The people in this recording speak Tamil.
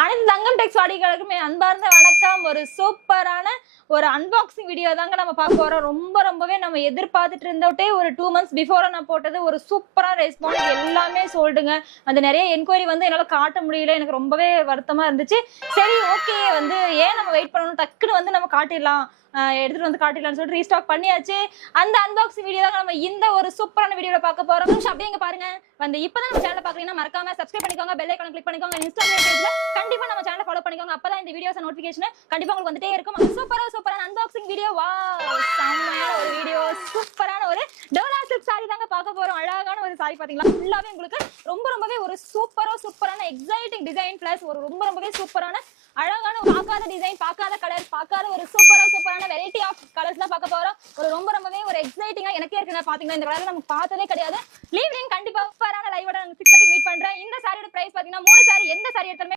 அனைத்து தங்கம் டெக்ஸ் வாடிக்கையாளருக்குமே அன்பார்ந்த வணக்கம். ஒரு சூப்பரான ஒரு அன்பாக்சிங் வீடியோ தாங்க நம்ம பார்க்க போறோம். ரொம்பவே நம்ம எதிர்பார்த்துட்டு இருந்தோட்டே ஒரு 2 months பிஃபோரா நான் போட்டது ஒரு சூப்பரான ரெஸ்பான்ஸ், எல்லாமே சோல்டுங்க. அந்த நிறைய என்கொயரி வந்து என்னால காட்ட முடியல, எனக்கு ரொம்பவே வருத்தமா இருந்துச்சு. சரி ஓகே, வந்து ஏன் நம்ம வெயிட் பண்ணணும், டக்குன்னு வந்து நம்ம காட்டிடலாம், எடுத்துட்டு வந்து காட்டிடலாம்னு சொல்லிட்டு ரீஸ்டாக் பண்ணியாச்சு. அந்த அன்பாக்சிங் வீடியோ தான் நம்ம இந்த ஒரு சூப்பரான வீடியோல பார்க்க போறோம். அப்படியே பாருங்க. வந்து இப்பதான் நம்ம சேனலை பாக்குறீங்கன்னா மறக்காம சப்ஸ்கிரைப் பண்ணிக்கோங்க, பெல் ஐகானை கிளிக் பண்ணிக்கோங்க. இன்ஸ்டாகிராம் பேஜ்ல கண்டிப்பா நம்ம சேனலை ஃபாலோ பண்ணிக்கோங்க. அப்பதான் இந்த வீடியோஸ் நோட்டிபிகேஷன் கண்டிப்பா உங்களுக்கு வந்துட்டே இருக்கும். சூப்பரான அன்பாக்சிங் வீடியோ. வாவ், செம்மையான ஒரு வீடியோ, சூப்பரான ஒரு டோலா சில்க் சாரி தாங்க பார்க்க போறோம். அழகான ஒரு சாரி பாத்தீங்களா, ஃபுல்லாவே உங்களுக்கு ரொம்பவே ஒரு சூப்பரான எக்ஸைட்டிங் டிசைன் பிளஸ் ஒரு ரொம்பவே சூப்பரான அழகான பார்க்காத டிசைன், பார்க்காத கலர், பார்க்காத ஒரு சூப்பரான வெரைட்டி ஆஃப் கலர்ஸ் தான் பார்க்க போறோம். ஒரு ரொம்பவே ஒரு எக்ஸைட்டிங்கா எனக்கே இருக்குங்க. பாத்தீங்கன்னா இந்த கலர் நமக்கு பார்த்ததே கிடையாது. லீவிங் கண்டிப்பா சூப்பரான லைவோட 6:30 மீட் பண்றேன். இந்த சாரியோட பிரைஸ் பாத்தீங்கன்னா 3 சாரி எந்த சாரி எடுத்தாலுமே